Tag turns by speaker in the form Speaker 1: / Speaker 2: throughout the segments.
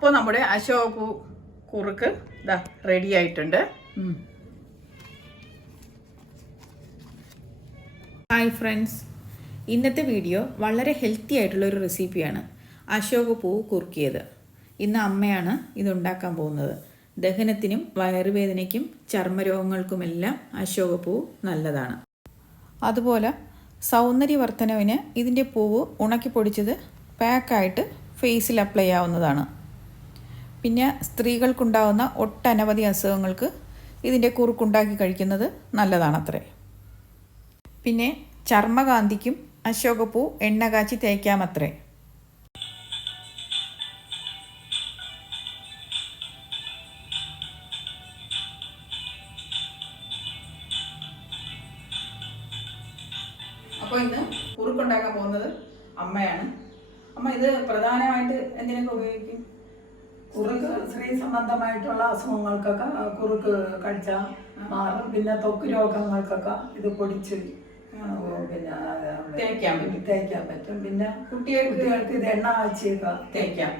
Speaker 1: അപ്പോൾ നമ്മുടെ അശോക് കുറുക്ക് ഇതാ റെഡി ആയിട്ടുണ്ട്.
Speaker 2: ഹായ് ഫ്രണ്ട്സ് ഇന്നത്തെ വീഡിയോ വളരെ ഹെൽത്തി ആയിട്ടുള്ള ഒരു റെസിപ്പിയാണ് അശോക പൂവ് കുറുക്കിയത്. ഇന്ന് അമ്മയാണ് ഇതുണ്ടാക്കാൻ പോകുന്നത്. ദഹനത്തിനും വയറുവേദനയ്ക്കും ചർമ്മരോഗങ്ങൾക്കുമെല്ലാം അശോക പൂവ് നല്ലതാണ്. അതുപോലെ സൗന്ദര്യവർദ്ധനവിന് ഇതിന്റെ പൂവ് ഉണക്കി പൊടിച്ചത് പാക്കായിട്ട് ഫേസിൽ അപ്ലൈ ചെയ്യാവുന്നതാണ് പിന്നെ സ്ത്രീകൾക്കുണ്ടാകുന്ന ഒട്ടനവധി അസുഖങ്ങൾക്ക് ഇതിന്റെ കുറുക്കുണ്ടാക്കി കഴിക്കുന്നത് നല്ലതാണത്രേ. പിന്നെ ചർമ്മകാന്തിക്കും അശോകപ്പൂ എണ്ണ കാച്ചി തേക്കാമത്രേ.
Speaker 1: അപ്പോൾ ഇന്ന് കുറുക്കുണ്ടാക്കാൻ പോകുന്നത് അമ്മയാണ്. അമ്മ ഇത് പ്രധാനമായിട്ട് എന്തിനൊക്കെ ഉപയോഗിക്കും?
Speaker 3: കുറുക്ക് സ്ത്രീ സംബന്ധമായിട്ടുള്ള അസുഖങ്ങൾക്കൊക്കെ കുറുക്ക് കഴിച്ച മാറും. പിന്നെ തൊക്ക് രോഗങ്ങൾക്കൊക്കെ ഇത് പൊടിച്ച് പിന്നെ
Speaker 1: തേക്കാൻ പറ്റും.
Speaker 3: തേക്കാൻ പറ്റും. പിന്നെ
Speaker 1: കുട്ടികൾക്ക്
Speaker 3: കുട്ടികൾക്ക് ഇത് എണ്ണ ആഴ്ചയൊക്കെ
Speaker 1: തേക്കാം.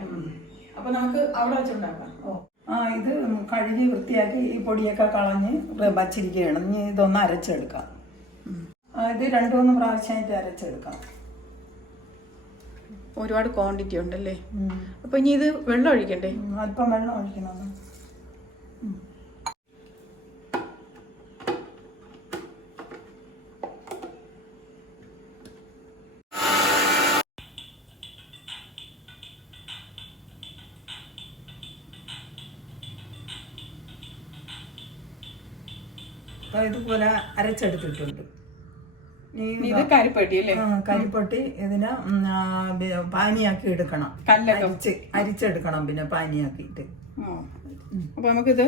Speaker 1: അപ്പൊ നമുക്ക് അവിടെ വെച്ചുണ്ടാക്കാം.
Speaker 3: ഓ ആ ഇത് കഴുകി വൃത്തിയാക്കി ഈ പൊടിയൊക്കെ കളഞ്ഞ് വച്ചിരിക്കുകയാണ്. ഇനി ഇതൊന്ന് അരച്ചെടുക്കാം. ഇത് രണ്ടു മൂന്ന് പ്രാവശ്യമായിട്ട് അരച്ചെടുക്കാം.
Speaker 1: ഒരുപാട് ക്വാണ്ടിറ്റി ഉണ്ടല്ലേ?
Speaker 3: അല്ലേ
Speaker 1: അപ്പൊ ഇനി ഇത് വെള്ളം ഒഴിക്കണ്ടേ?
Speaker 3: അല്പം വെള്ളം ഒഴിക്കണം അപ്പോൾ ഇതുപോലെ അരച്ചെടുത്തിട്ടുണ്ട്.
Speaker 1: ഇത്. കരിപ്പെട്ടി അല്ലേ?
Speaker 3: കരിപ്പൊട്ടി ഇതിനെ പാനിയാക്കി എടുക്കണം. അരിച്ച് അരിച്ചെടുക്കണം പിന്നെ പാനിയാക്കിയിട്ട്.
Speaker 1: അപ്പൊ നമുക്കിത്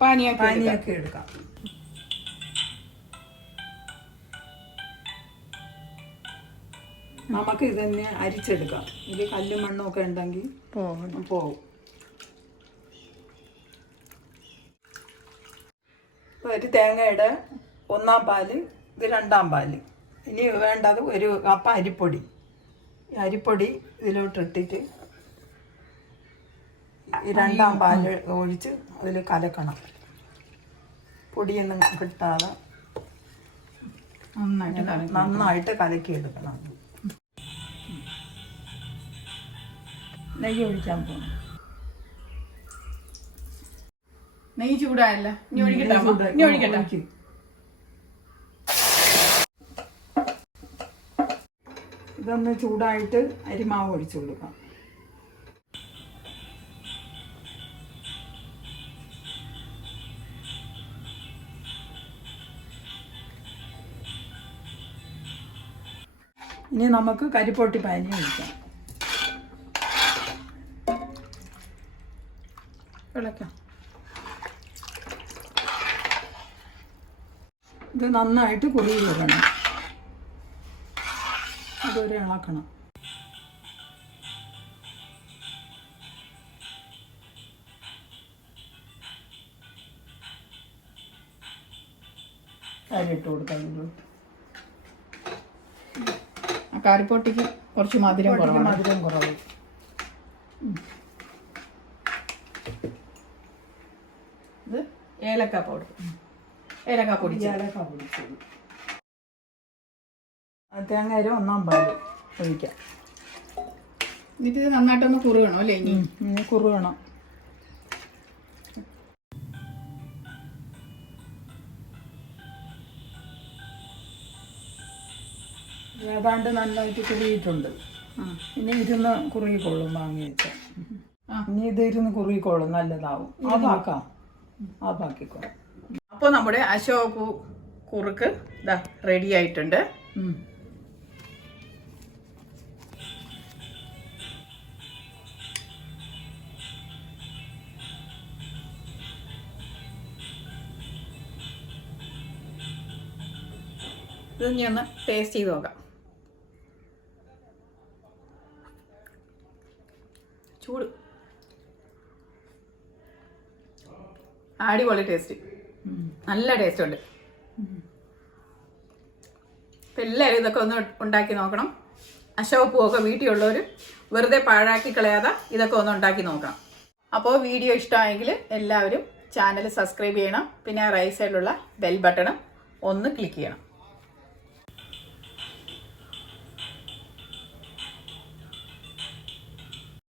Speaker 1: പാനിയാക്കി എടുക്കാം.
Speaker 3: പാനിയാക്കി എടുക്കാം. നമുക്ക് ഇത് തന്നെ അരിച്ചെടുക്കാം. ഇത് കല്ലും മണ്ണും ഒക്കെ ഉണ്ടെങ്കിൽ. പോകും ഒരു തേങ്ങയുടെ ഒന്നാം പാൽ ഇത് രണ്ടാം പാൽ. ഇനി വേണ്ടത് ഒരു കപ്പ് അരിപ്പൊടി. ഈ അരിപ്പൊടി ഇതിലോട്ടിട്ടിട്ട് ഈ രണ്ടാം പാൽ ഒഴിച്ച് അതിൽ കലക്കണം. പൊടിയൊന്നും കിട്ടാതെ
Speaker 1: നന്നായിട്ട് കലക്കി.
Speaker 3: നന്നായിട്ട് കലക്കി എടുക്കണം. നെയ്യ് ഒഴിക്കാൻ പോകണം
Speaker 1: നെയ്യ് ചൂടായല്ലേ? ഇനി ഒഴിക്കട്ടെ? ഇനി ഒഴിക്കട്ടെ?
Speaker 3: ഇതൊന്ന് ചൂടായിട്ട് അരിമാവ് ഒഴിച്ചു കൊടുക്കാം. ഇനി നമുക്ക് കരിപ്പൊട്ടി പാനി ഒഴിക്കാം.
Speaker 1: ഇളക്കാം
Speaker 3: ഇത് നന്നായിട്ട് കുറുകി വരണം. അതൊരു ഇളക്കണം അരിയിട്ട് കൊടുക്കാം ഇതിലോട്ട്
Speaker 1: ആ കാരിപ്പൊട്ടിക്ക് കുറച്ച് മധുരം കുറവ്
Speaker 3: മധുരം കുറവ്
Speaker 1: ഇത് ഏലക്ക പൗഡർ ഏലക്ക പൊടി
Speaker 3: ഏലക്ക പൊടിച്ചത്. ആ തേങ്ങയുടെ ഒന്നാം പാൽ ഒഴിക്കാം.
Speaker 1: എന്നിട്ട് ഇത് നന്നായിട്ടൊന്ന് കുറുകണം അല്ലേ ഇനി?
Speaker 3: ഇനി കുറുകണം. ഏതാണ്ട് നന്നായിട്ട് കുറുകിയിട്ടുണ്ട്.
Speaker 1: ആ.
Speaker 3: ഇനി ഇരുന്ന് കുറുകിക്കൊള്ളും വാങ്ങിയിട്ട്
Speaker 1: ആ.
Speaker 3: ഇനി ഇത് ഇരുന്ന് കുറുകിക്കൊള്ളും നല്ലതാവും. അതാക്കാം അതാക്കിക്കോ
Speaker 1: അപ്പോൾ നമ്മുടെ അശോക് കുറുക്ക് ഇതാ റെഡി ആയിട്ടുണ്ട്.
Speaker 3: ഉം.
Speaker 1: ഒന്ന് ടേസ്റ്റ് ചെയ്ത് നോക്കാം. ചൂട്. അടിപൊളി ടേസ്റ്റ് നല്ല ടേസ്റ്റ് ഉണ്ട്. അപ്പം എല്ലാവരും ഇതൊക്കെ ഒന്ന് ഉണ്ടാക്കി നോക്കണം. അശോകപ്പൂവൊക്കെ വീട്ടിലുള്ളവർ വെറുതെ പാഴാക്കി കളയാതെ ഇതൊക്കെ ഒന്ന് ഉണ്ടാക്കി നോക്കണം. അപ്പോൾ വീഡിയോ ഇഷ്ടമായെങ്കിൽ എല്ലാവരും ചാനൽ സബ്സ്ക്രൈബ് ചെയ്യണം. പിന്നെ റൈറ്റ് സൈഡിലുള്ള ബെൽ ബട്ടണും ഒന്ന് ക്ലിക്ക് ചെയ്യണം.